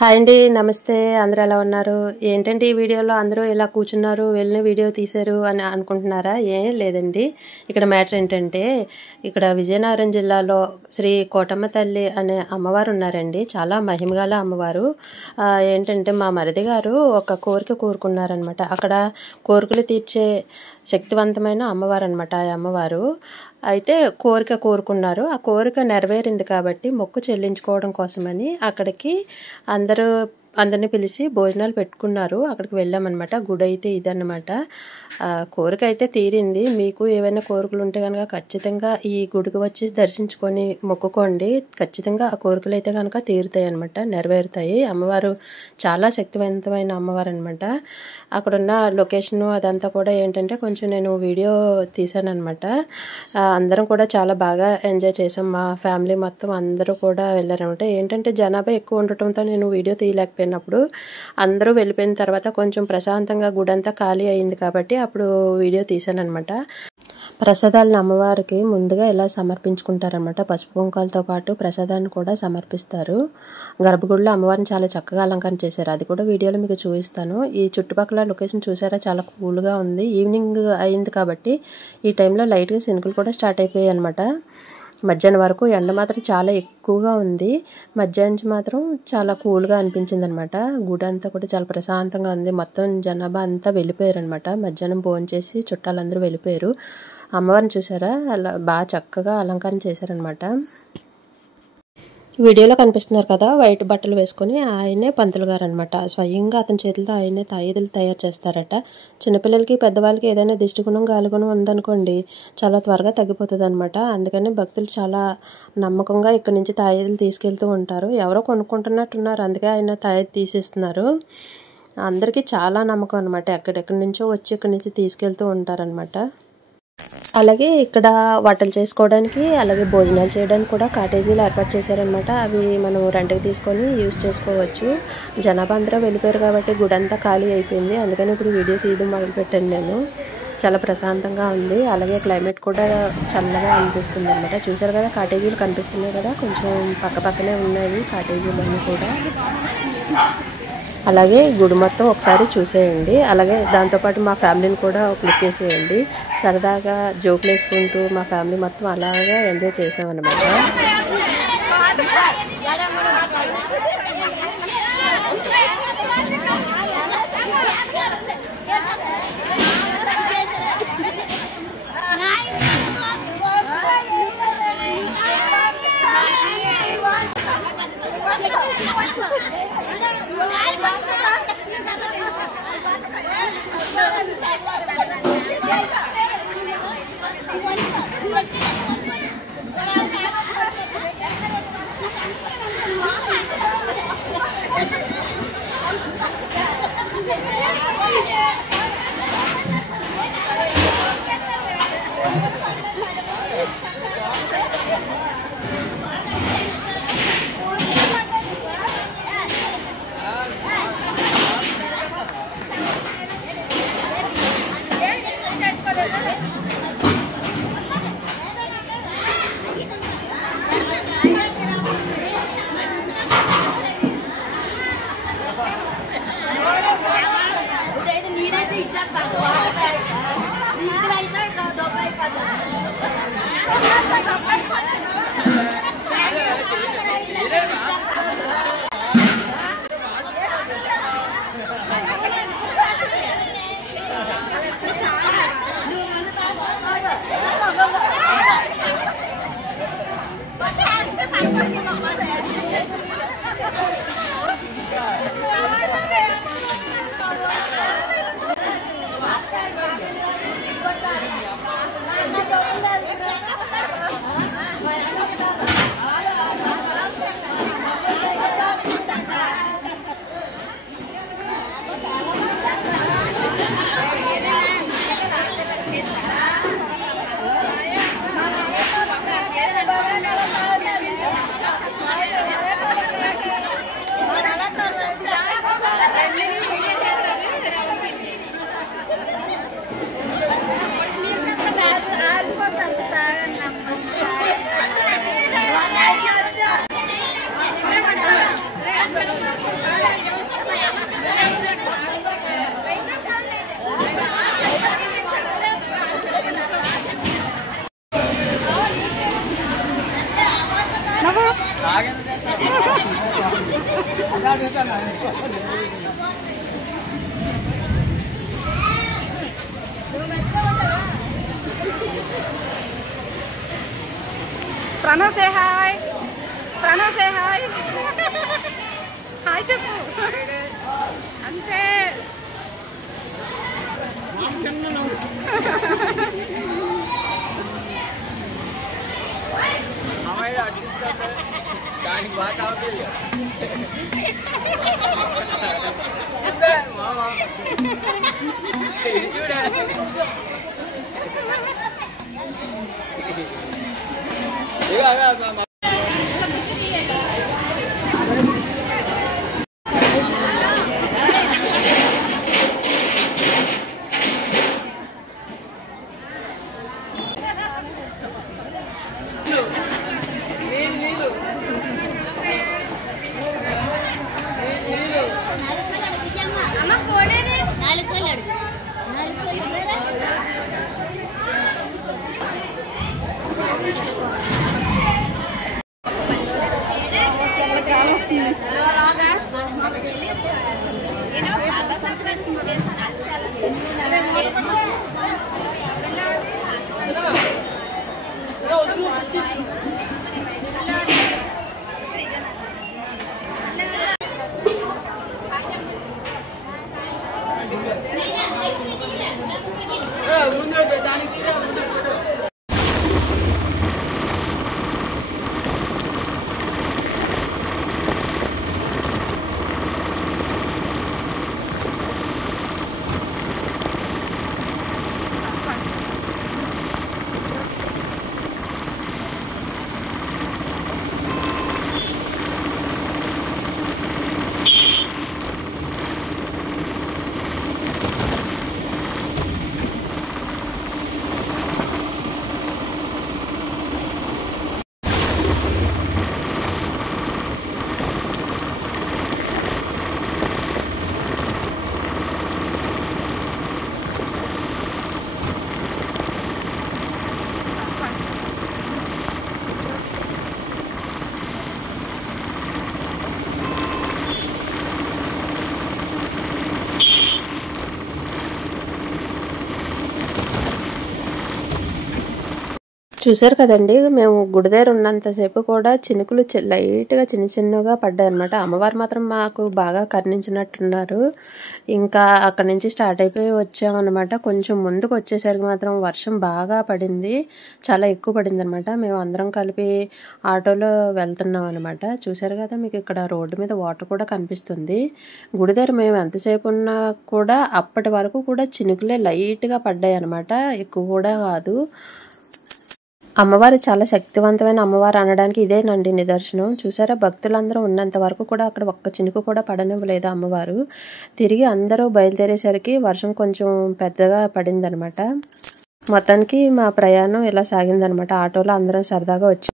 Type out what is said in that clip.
Hi అండి, నమస్తే. అందరూ ఎలా ఉన్నారు? ఏంటంటే ఈ వీడియోలో అందరూ ఇలా కూర్చున్నారు, వెళ్ళిన వీడియో తీశారు అని అనుకుంటున్నారా? ఏం లేదండి. ఇక్కడ మ్యాటర్ ఏంటంటే, ఇక్కడ విజయనగరం జిల్లాలో శ్రీ కోటమ్మ తల్లి అనే అమ్మవారు ఉన్నారండి. చాలా మహిమగల అమ్మవారు. ఏంటంటే మా మరిది గారు ఒక కోరిక కోరుకున్నారనమాట. అక్కడ కోరికలు తీర్చే శక్తివంతమైన అమ్మవారు అనమాట ఆ అమ్మవారు. అయితే కోరిక కోరుకున్నారు. ఆ కోరిక నెరవేరింది కాబట్టి మొక్కు చెల్లించుకోవడం కోసమని అక్కడికి అందరిని పిలిచి భోజనాలు పెట్టుకున్నారు. అక్కడికి వెళ్ళామన్నమాట. గుడి అయితే ఇదన్నమాట. కోరిక అయితే తీరింది. మీకు ఏవైనా కోరికలు ఉంటే కనుక ఖచ్చితంగా ఈ గుడికి వచ్చి దర్శించుకొని మొక్కుకోండి. ఖచ్చితంగా ఆ కోరికలు అయితే కనుక తీరుతాయి అనమాట, నెరవేరుతాయి. అమ్మవారు చాలా శక్తివంతమైన అమ్మవారు అనమాట. అక్కడున్న లొకేషను అదంతా కూడా ఏంటంటే కొంచెం నేను వీడియో తీశానమాట. అందరం కూడా చాలా బాగా ఎంజాయ్ చేసాం. మా ఫ్యామిలీ మొత్తం అందరూ కూడా వెళ్ళారనమాట. ఏంటంటే జనాభా ఎక్కువ ఉండటంతో నేను వీడియో తీయలేకపోయినప్పుడు అందరూ వెళ్ళిపోయిన తర్వాత కొంచెం ప్రశాంతంగా గుడంతా ఖాళీ అయింది కాబట్టి అప్పుడు వీడియో తీశానమాట. ప్రసాదాలను అమ్మవారికి ముందుగా ఇలా సమర్పించుకుంటారనమాట. పసుపు కుంకాలతో పాటు ప్రసాదాన్ని కూడా సమర్పిస్తారు. గర్భగుడిలో అమ్మవారిని చాలా చక్కగా అలంకరణ చేశారు. అది కూడా వీడియోలో మీకు చూపిస్తాను. ఈ చుట్టుపక్కల లొకేషన్ చూసారా, చాలా కూల్గా ఉంది. ఈవినింగ్ అయింది కాబట్టి ఈ టైంలో లైట్గా చినుకులు కూడా స్టార్ట్ అయిపోయాయి అనమాట. మధ్యాహ్నం వరకు ఎండ మాత్రం చాలా ఎక్కువగా ఉంది. మధ్యాహ్నం మాత్రం చాలా కూల్గా అనిపించింది అనమాట. గుడి అంతా కూడా చాలా ప్రశాంతంగా ఉంది. మొత్తం జనాభా అంతా వెళ్ళిపోయారు అనమాట. మధ్యాహ్నం భోజనం చేసి చుట్టాలందరూ వెళ్ళిపోయారు. అమ్మవారిని చూసారా, అలా బాగా చక్కగా అలంకరణ చేశారనమాట. వీడియోలో కనిపిస్తున్నారు కదా, వైట్ బట్టలు వేసుకొని ఆయనే పంతులు గారు అనమాట. స్వయంగా అతని చేతులతో ఆయనే తాయిదులు తయారు చేస్తారట. చిన్నపిల్లలకి పెద్దవాళ్ళకి ఏదైనా దిష్టిగుణం గాలిగుణం ఉందనుకోండి చాలా త్వరగా తగ్గిపోతుంది అనమాట. అందుకని భక్తులు చాలా నమ్మకంగా ఇక్కడి నుంచి తాయిదులు తీసుకెళ్తూ ఉంటారు. ఎవరో కొనుక్కుంటున్నట్టున్నారు, అందుకే ఆయన తాయిదు తీసిస్తున్నారు. అందరికీ చాలా నమ్మకం అనమాట. ఎక్కడెక్కడి నుంచో వచ్చి ఇక్కడి నుంచి తీసుకెళ్తూ ఉంటారనమాట. అలాగే ఇక్కడ వంటలు చేసుకోవడానికి అలాగే భోజనాలు చేయడానికి కూడా కాటేజీలు ఏర్పాటు చేశారనమాట. అవి మనం రెంట్కి తీసుకొని యూజ్ చేసుకోవచ్చు. జనాభా అందరూ వెళ్ళిపోయారు కాబట్టి గుడి అంతా ఖాళీ అయిపోయింది. అందుకని ఇప్పుడు వీడియో తీయడం మొదలుపెట్టాను నేను. చాలా ప్రశాంతంగా ఉంది. అలాగే క్లైమేట్ కూడా చల్లగా అనిపిస్తుంది అనమాట. చూసారు కదా, కాటేజీలు కనిపిస్తున్నాయి కదా, కొంచెం పక్కనే ఉన్నాయి కాటేజీలు అన్నీ కూడా. అలాగే గుడి మొత్తం ఒకసారి చూసేయండి. అలాగే దాంతోపాటు మా ఫ్యామిలీని కూడా క్లిక్ చేసేయండి. సరదాగా జోకులు వేసుకుంటూ మా ఫ్యామిలీ మొత్తం అలాగా ఎంజాయ్ చేసామన్నమాట. Pranav say hi, Pranav say hi, hi చెప్పు అంతే. చూసారు కదండి, మేము గుడి దగ్గర ఉన్నంతసేపు కూడా చినుకులు లైట్గా చిన్న చిన్నగా పడ్డాయి అనమాట. అమ్మవారు మాత్రం మాకు బాగా కరుణించినట్టున్నారు. ఇంకా అక్కడి నుంచి స్టార్ట్ అయిపోయి వచ్చామన్నమాట. కొంచెం ముందుకు వచ్చేసరికి మాత్రం వర్షం బాగా పడింది, చాలా ఎక్కువ పడింది అనమాట. మేము అందరం కలిపి ఆటోలో వెళ్తున్నాం అనమాట. చూసారు కదా, మీకు ఇక్కడ రోడ్డు మీద వాటర్ కూడా కనిపిస్తుంది. గుడి దగ్గర మేము ఎంతసేపు ఉన్నా కూడా అప్పటి వరకు కూడా చినుకులే లైట్గా పడ్డాయి అనమాట, ఎక్కువ కూడా కాదు. అమ్మవారు చాలా శక్తివంతమైన అమ్మవారు అనడానికి ఇదేనండి నిదర్శనం. చూసారా, భక్తులందరూ ఉన్నంత వరకు కూడా అక్కడ ఒక్క చినుకు కూడా పడనివ్వలేదు అమ్మవారు. తిరిగి అందరూ బయలుదేరేసరికి వర్షం కొంచెం పెద్దగా పడిందనమాట. మొత్తానికి మా ప్రయాణం ఇలా సాగిందనమాట. ఆటోలో అందరం సరదాగా వచ్చి